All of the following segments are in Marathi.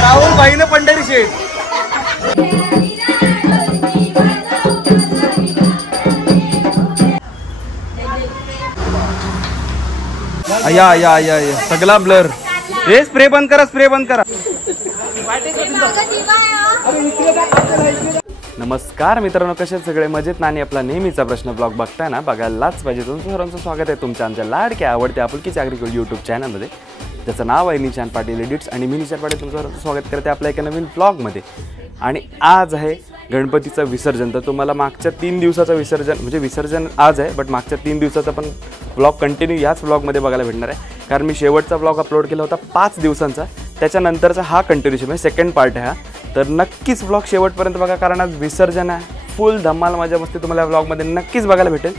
राहुल भाई ने पंढरी शेठ या या या या सगळा ब्लर. हे स्प्रे बंद करा, स्प्रे बंद करा. नमस्कार मित्रांनो, कसे सगळे मजेत ना? आणि आपला नेहमीचा प्रश्न ब्लॉग बघताय ना, बघायलाच पाहिजे. तुमचं सर्वांचं स्वागत आहे तुमच्या आमच्या लाडक्या आवडत्या आपुलकीच्या ॲग्रिकल्चर यूट्यूब चॅनलमध्ये. त्याचं नाव आहे निशांत पाटील एडिट्स आणि मी निशांत पाटील तुमचं सर्वांचं स्वागत करते आपल्या एका नवीन ब्लॉगमध्ये. आणि आज आहे गणपतीचं विसर्जन. तर तुम्हाला मागच्या 3 दिवसाचं विसर्जन आज आहे, बट मागच्या 3 दिवसाचा पण ब्लॉग कंटिन्यू याच ब्लॉगमध्ये बघायला भेटणार आहे. कारण मी शेवटचा ब्लॉग अपलोड केला होता 5 दिवसांचा, त्याच्यानंतरचा हा कंटिन्यूशन म्हणजे सेकंड पार्ट आहे हा. तर नक्कीच ब्लॉग शेवटपर्यंत बघा, कारण आज विसर्जन आहे. फुल धमाल मजा मस्ती तुम्हाला या ब्लॉगमध्ये नक्कीच बघायला भेटेल.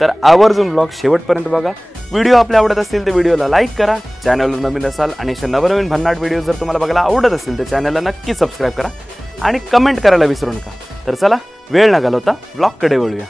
तर आवर्जून ब्लॉग शेवटपर्यंत बघा. व्हिडिओ आपल्या आवडत असतील तर व्हिडिओला लाईक करा, चॅनलवर नवीन असाल आणि अशा नवनवीन भन्नाट व्हिडिओ जर तुम्हाला बघायला आवडत असतील तर चॅनलला नक्की सबस्क्राईब करा आणि कमेंट करायला विसरू नका. तर चला वेळ न घालवता ब्लॉगकडे वळूया.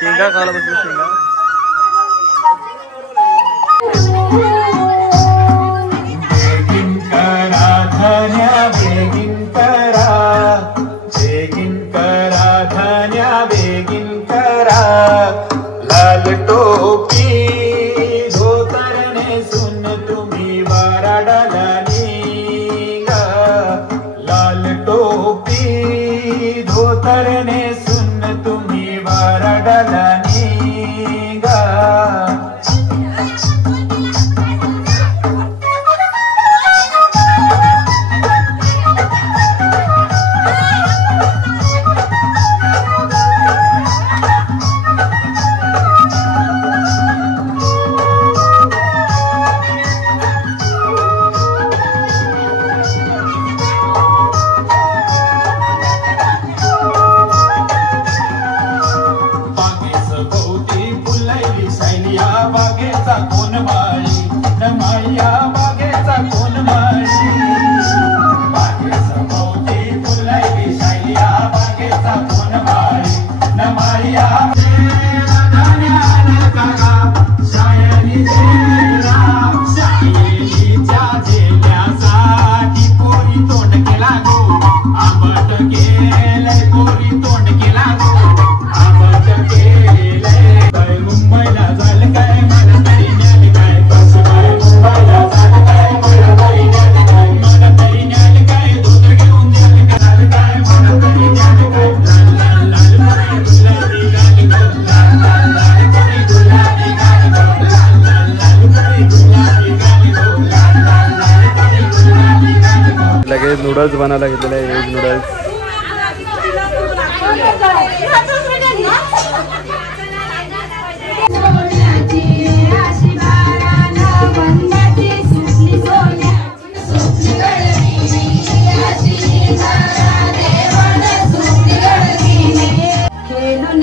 शेंगा खायला बसलो. शेंगा लाल टोपी धोतरने सुन तुम्ही वराडाला लाल टोपी धोतरने सुन तुम्ही वराडाला बागेचा कोण माळी नमाया बागेचा कोण माळी बागेचा भोवती फुलायली शाया बागेचा कोण माळी नमाया शायरी शायरीच्या झेल्यासाठी पोरी तोंड केला गो आंबट केलंय पोरी तोंड केला गो आंबट केलंय मुंबईला झालं काय लगेच नूडल्स बनायला घेतलेले आहे. Veg noodles. खेळून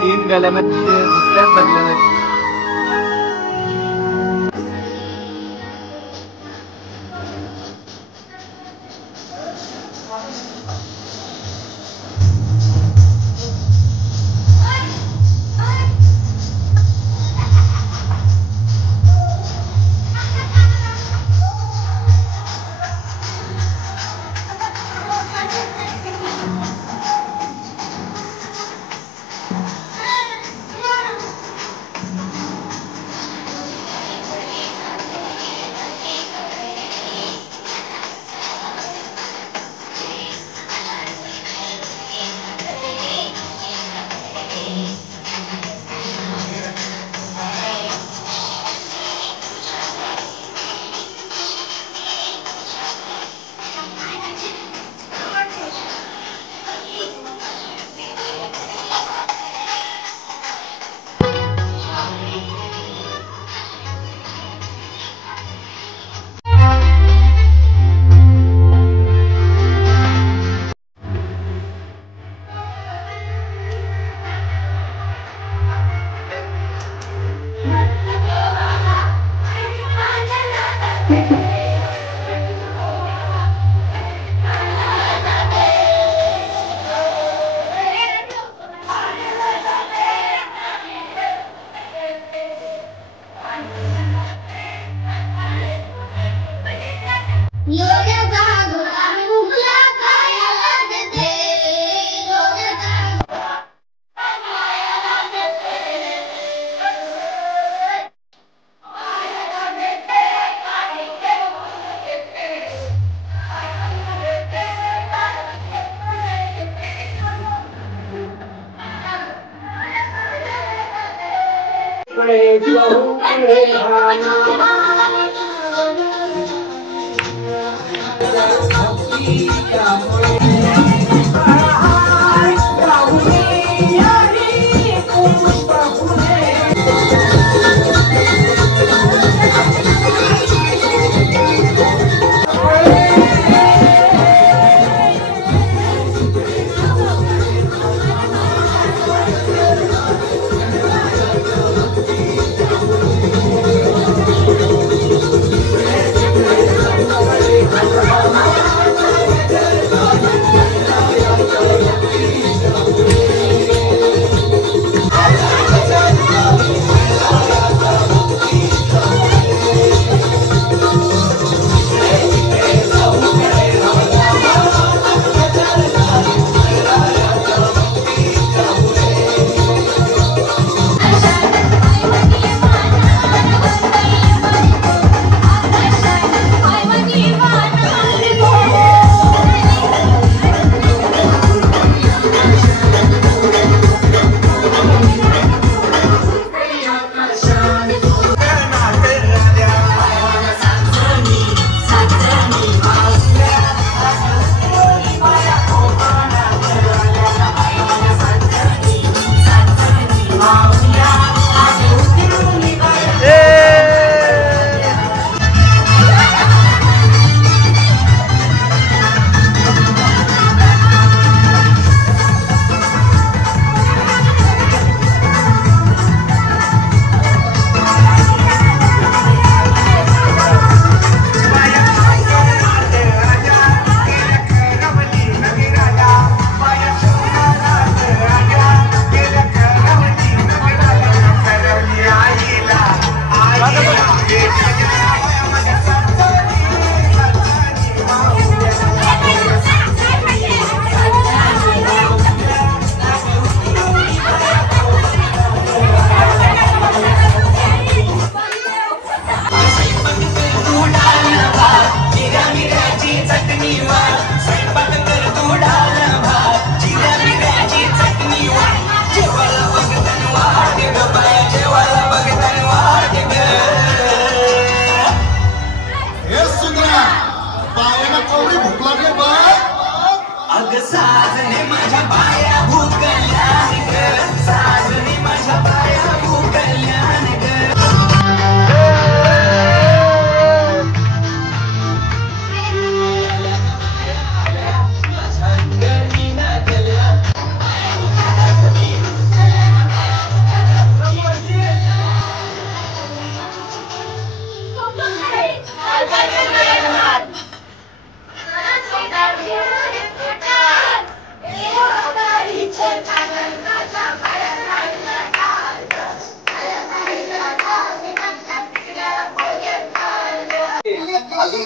तीन गळ्यामध्ये दुसऱ्याच बदलण्याची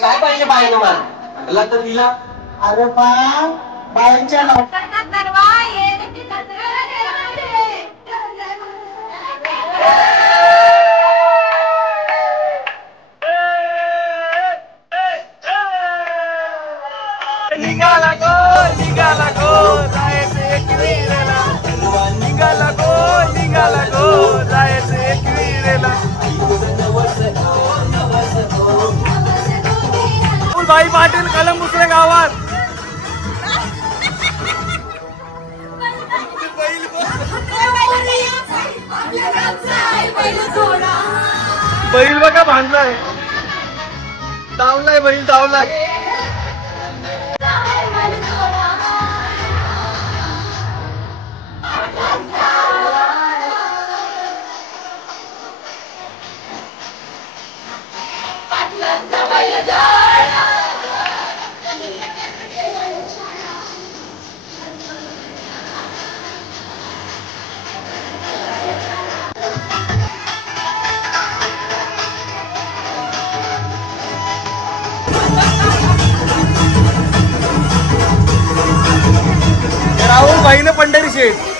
काय पाहिजे बाईनं मला तर दिला. अरे बा बायांच्या नाव निघाला गो जायचे एकविरेला. निघाला गो जायचे एकविरेला. भाई पाटील कलम दुसऱ्या गावात. बैल बघा बांधलाय. धावलाय बैल धावलाय. राहुल भाईने पंढरी शेठ.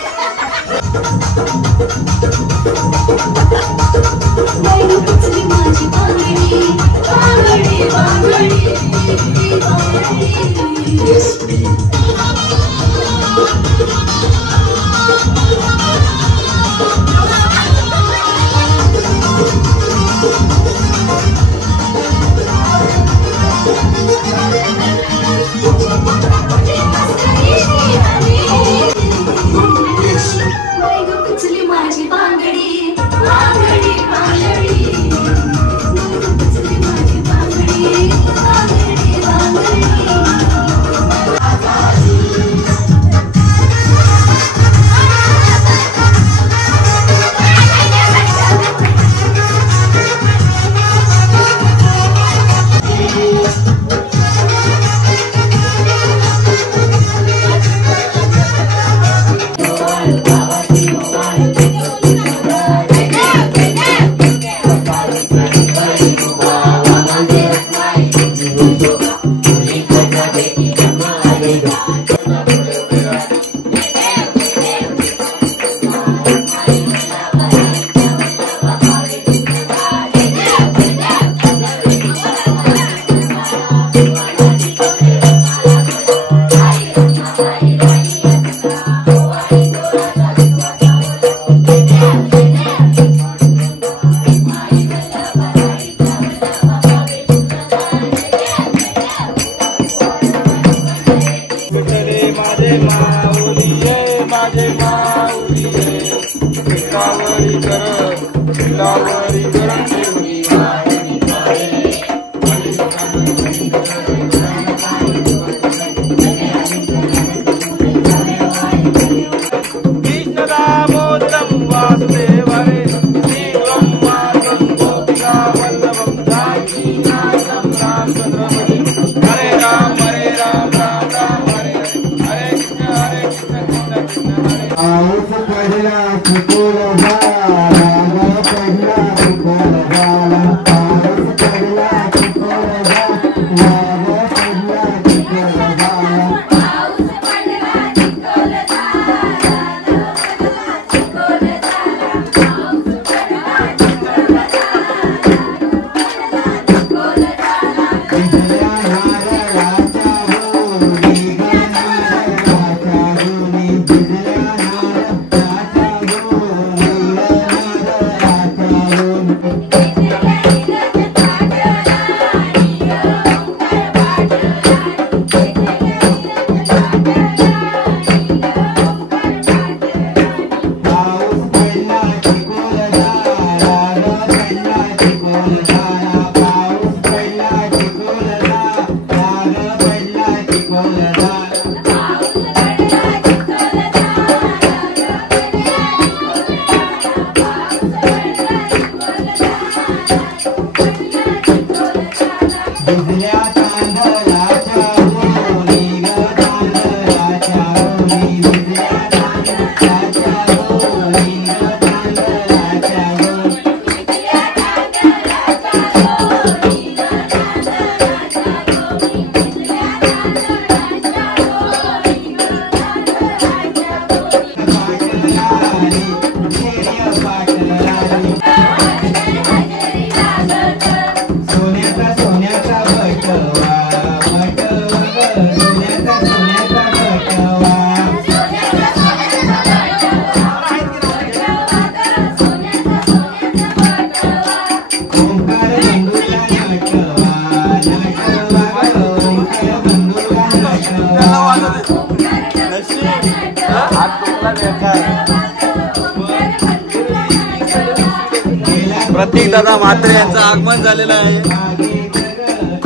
प्रतीक दादा म्हात्रे यांचं आगमन झालेलं आहे.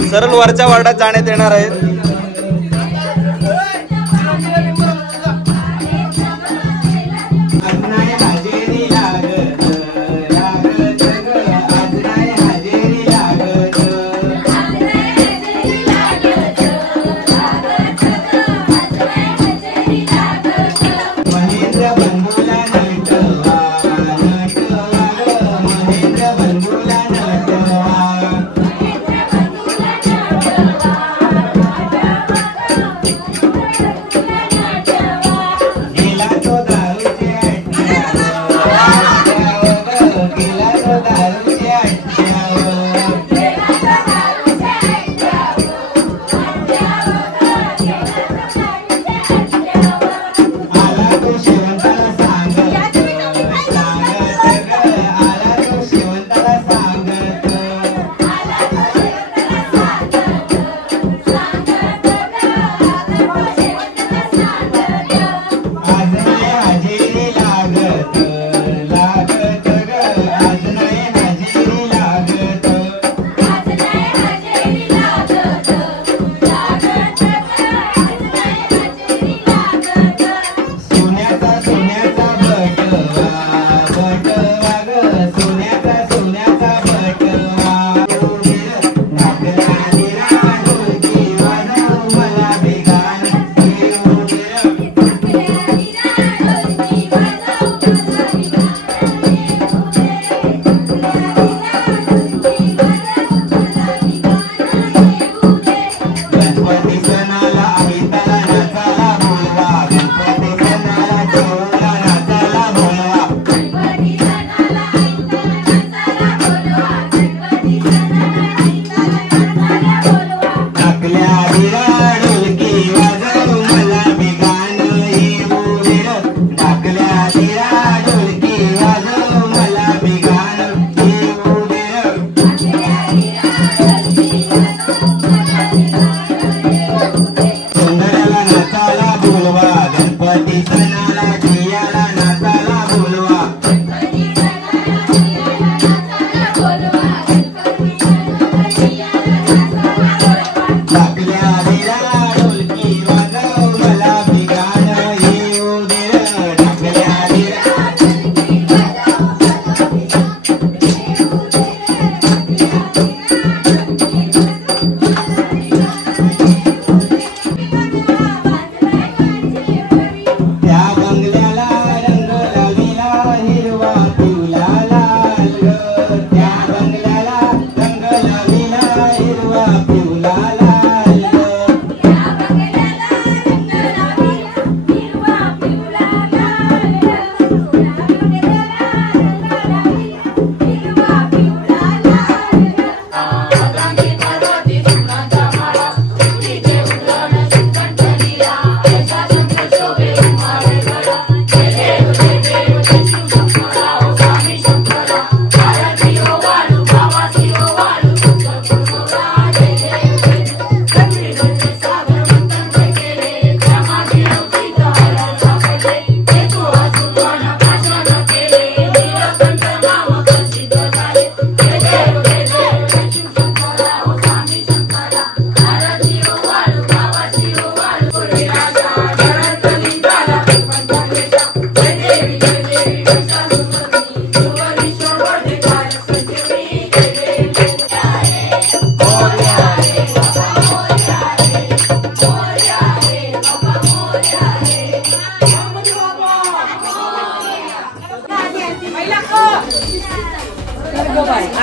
सरळ वरच्या वार्डात जाण्यात येणार आहेत.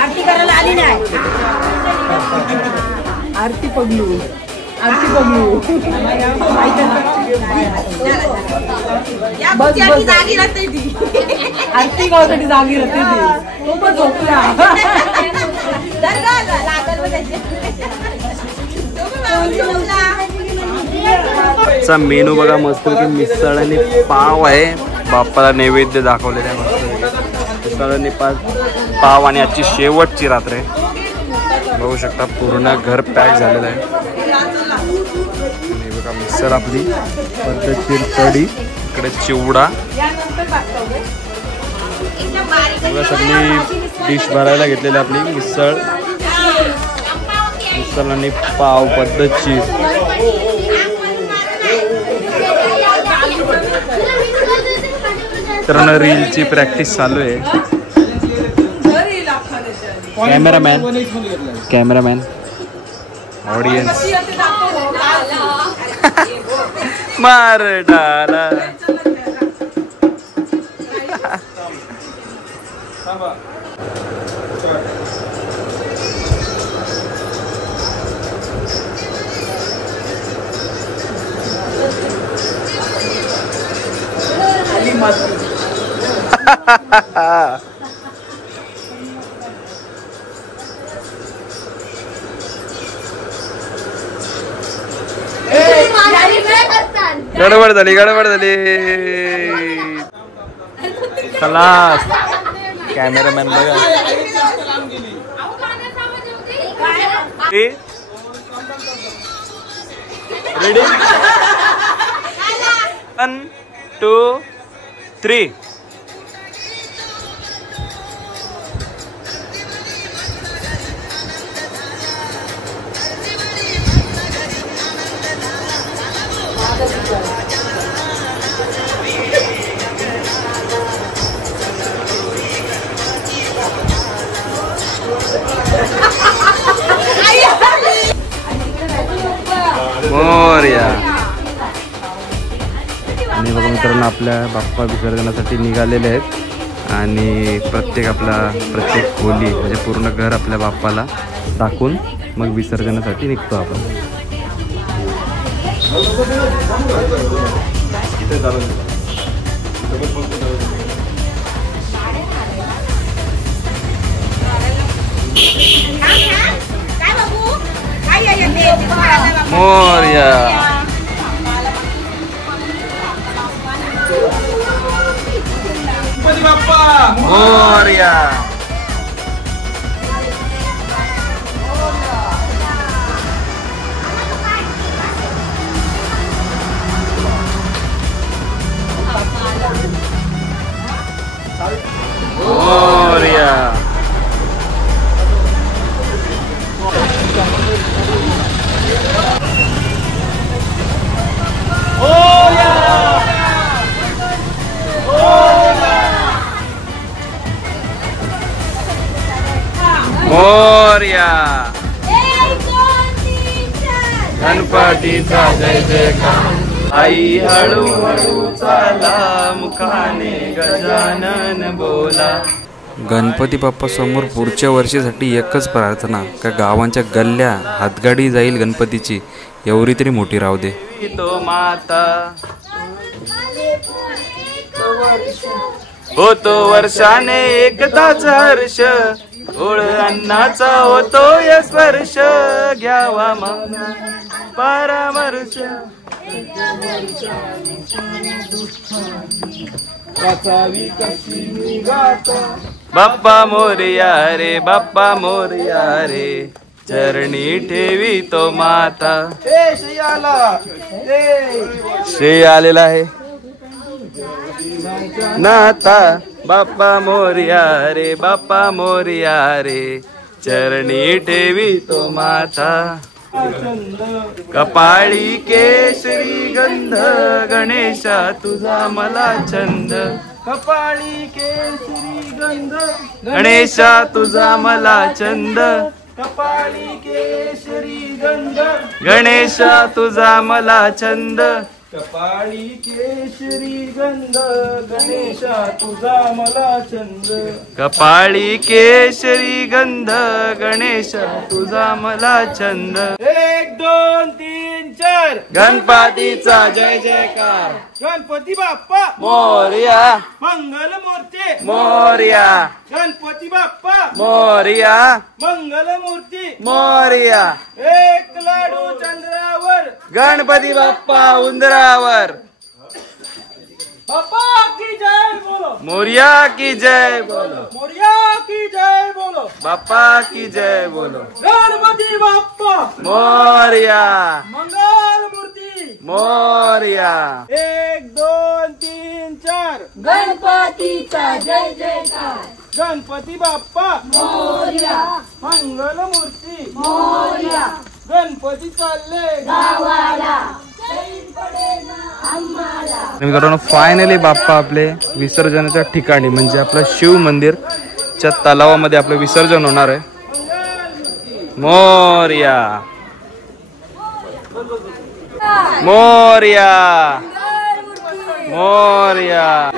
आरती करायला आली नाही. आरती पगलू आरती पगलू बस जागी राहते ती. आरती गावासाठी जागी राहते ती. तो पण झोपला. चा मेनू बघा मस्त मिसळ आणि पाव आहे. बाप्पाला नैवेद्य दाखवलेला आहे मस्त मिसळ आणि पाव आणि आजची शेवटची रात्र आहे. बघू शकता पूर्ण घर पॅक झालेलं आहे. बघा मिसळ आपली पद्धतशीर कढी, इकडे चिवडा सगळी डिश भरायला घेतलेली आपली मिसळ आणि पाव पद्धतशीर. तर रीलची प्रॅक्टिस चालू आहे. कॅमेरामॅन ऑडियन्स मार डाला. गडबड झाली खलास. कॅमेरामॅन बघा. रेडी 1 2 3. मोरया. आणि बघा मित्रांनो आपल्या बाप्पा विसर्जनासाठी निघालेले आहेत आणि प्रत्येक खोली म्हणजे पूर्ण घर आपल्या बाप्पाला दाखवून मग विसर्जनासाठी निघतो आपण. मोरया. मोरया. मोरया. मोरया. गणपतीचा जय जयकार. आई हळूहळू चाला मुखाने गजानन बोला. गणपती बाप्पा समोर पुढच्या वर्षीसाठी एकच प्रार्थना का गावांच्या गल्ल्या हातगाडी जाईल गणपतीची एवढी तरी मोठी राहू दे. तो माता होतो वर्षाने एकदाच हर्ष ओळ अन्नाचा होतो या स्पर्श घ्यावा मग परामर्श. बाप्पा मोरया रे बाप्पा मोरया रे चरणी ठेवी तो माता. श्रेय आलेला आहे नाता. बाप्पा मोरया रे बाप्पा मोरया रे चरणी ठेवी तो माता. कपाळी केशरी गंध गणेशा तुझा मला छंद. कपाळी केशरी गंध गणेशा तुझा मला छंद. कपाळी केशरी गंध गणेशा तुझा मला छंद. कपाळी केशरी गंध गणेशा तुझा मला छंद. कपाळी केशरी गंध गणेशा तुझा मला छंद. 1 2 3 4 गणपतीचा जय जयकार. गणपती बाप्पा मोरया. मंगल मूर्ती मोरया. गणपती बाप्पा मोरया. मंगल मूर्ती मोरया. एक लाडू चंद्रावर गणपती बाप्पा उंदरावर. बाप्पा की जय बोलो. मोरया की जय बोलो. मोरया की जय बोलो. बाप्पा की जय बोलो. गणपती बाप्पा मोरया. मंगल मूर्ती मोरया. 1 2 3 4 जयकार गणपतीचा जय जयकार गणपती बाप्पा मोरया मंगल मूर्ती मोरया गणपती चालले गावाला चैन पडेना आम्हाला. मित्रांनो फायनली बाप्पा आपले विसर्जनाच्या ठिकाणी म्हणजे आपलं शिव मंदिरच्या तलावामध्ये आपलं विसर्जन होणार आहे. मोरया मोरया मोरया.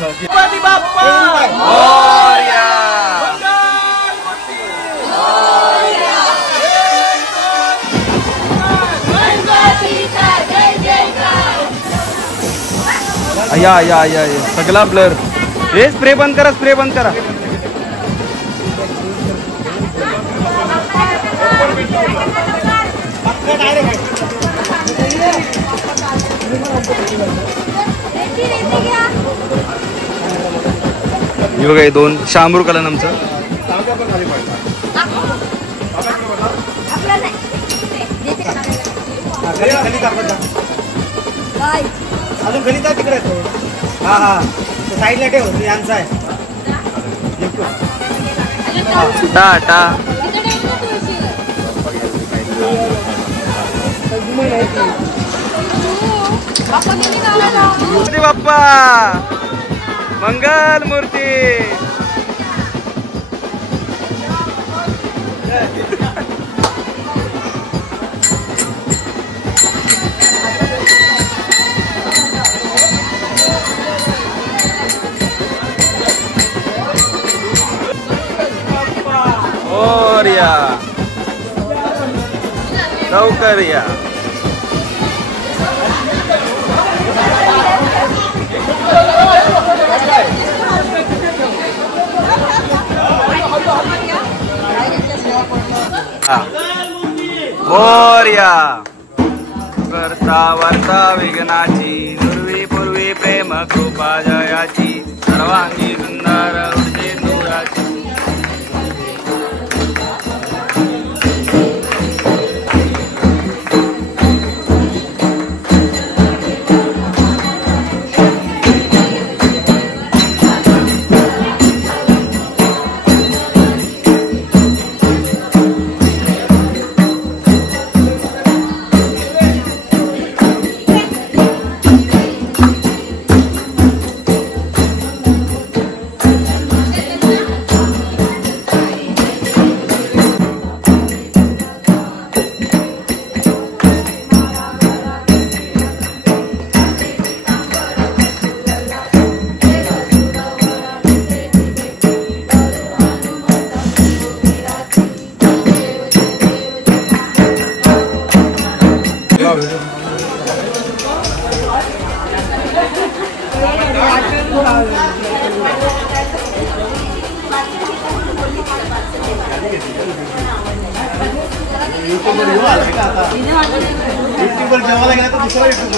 गणपती बाप्पा या या या या सगळा ब्लर. हे स्प्रे बंद करा, स्प्रे बंद करा. हे बघा हे दोन शामरुख आलं आमचं. अजून घरी जा तिकडे. हा हा साईडला ठेव यांचा आहे. टाटा गणपती बाप्पा मंगल मूर्ती. मोरया लवकर या. मोरया करता वार्ता विघ्नाची दुर्वी पूर्वी प्रेम कृपा जयाची सर्वांगी सुंदर उडते नूराची.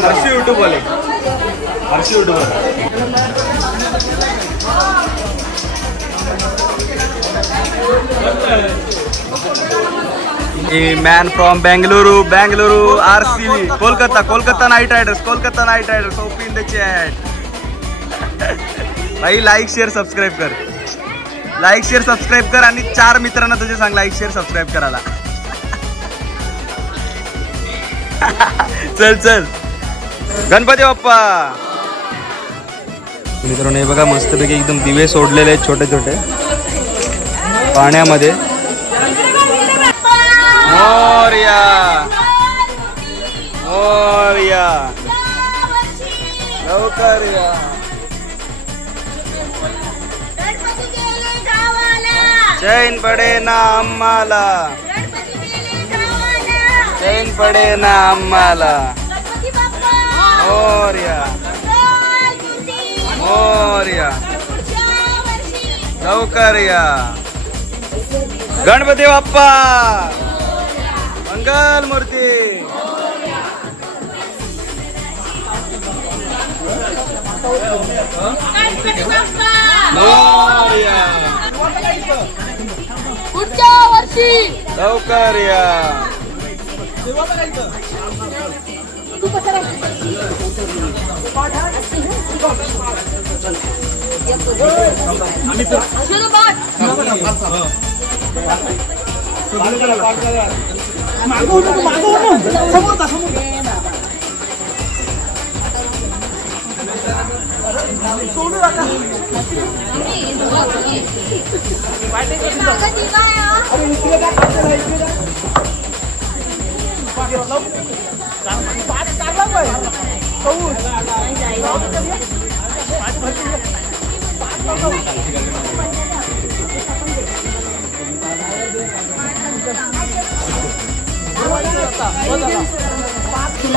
हर्षी युट्यूब वाले Harshi YouTuber man from Bengaluru RCB Kolkata knight riders open in the chat भाई लाईक शेअर सबस्क्राईब कर आणि 4 मित्रांना तुझे सांग लाईक शेअर सबस्क्राईब करायला चल गणपती बाप्पा मित्रांनो हे बघा मस्तपैकी एकदम दिवे सोडलेले आहेत छोटे छोटे पाण्यामध्ये मोरया लवकर या चैन पडे ना आम्हाला मोरया लवकर या गणपती बाप्पा मंगल मूर्ती मोरया पुढच्या वर्षी लवकर या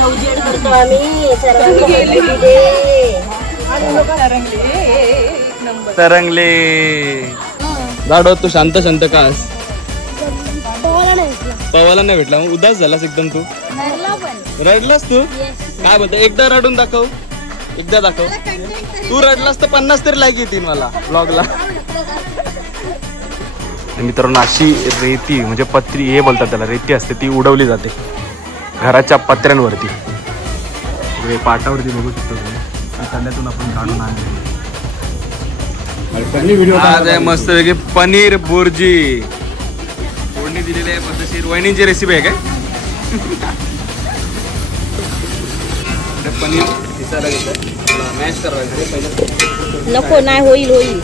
उजेड करतो आम्ही तरंगले दाडो तू शांत कास पवाला नाही भेटला मग उदास झालास एकदम तू रडलास तू काय बोलतो एकदा रडून दाखव तू रडलास तर 50 तरी लाईक येतील मला ब्लॉगला मित्रांनो अशी रेती म्हणजे पत्री हे बोलतात त्याला रेती असते ती उडवली जाते घराच्या पत्र्यांवरती पाटावरती बघू शकतो त्यातून आपण काढून आणले मस्त वेगळी पनीर बुर्जी फोडणी दिलेली आहे पद्धतशीर वहिनींची रेसिपी आहे काय पनीर दिसायला घेतलं मॅश करायचं नको नाही होईल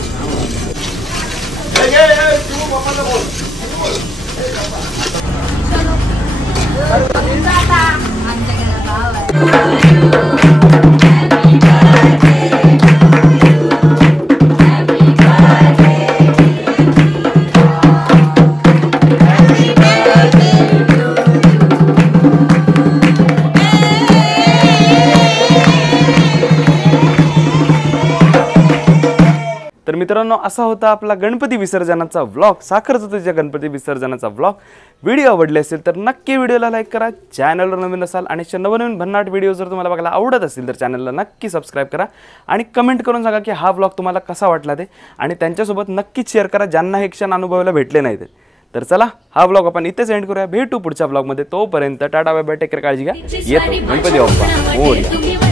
तर मित्रांनो असा होता आपला गणपती विसर्जनाचा व्लॉग साखर चतुर्थीच्या गणपती विसर्जनाचा व्लॉग व्हिडिओ आवडले असेल तर नक्की व्हिडिओला लाईक करा चॅनलवर नवीन असाल आणि नवनवीन भन्नाट व्हिडिओ जर तुम्हाला बघायला आवडत असेल तर चॅनलला नक्की सबस्क्राईब करा आणि कमेंट करून सांगा की हा व्लॉग तुम्हाला कसा वाटला ते आणि त्यांच्यासोबत नक्कीच शेअर करा ज्यांना हे क्षण अनुभवायला भेटले नाहीत तर चला हा व्लॉग आपण इथेच एंड करूया भेटू पुढच्या व्लॉगमध्ये तोपर्यंत tata bye bye take care काळजी घ्या येतो गणपती बाप्पा मोरया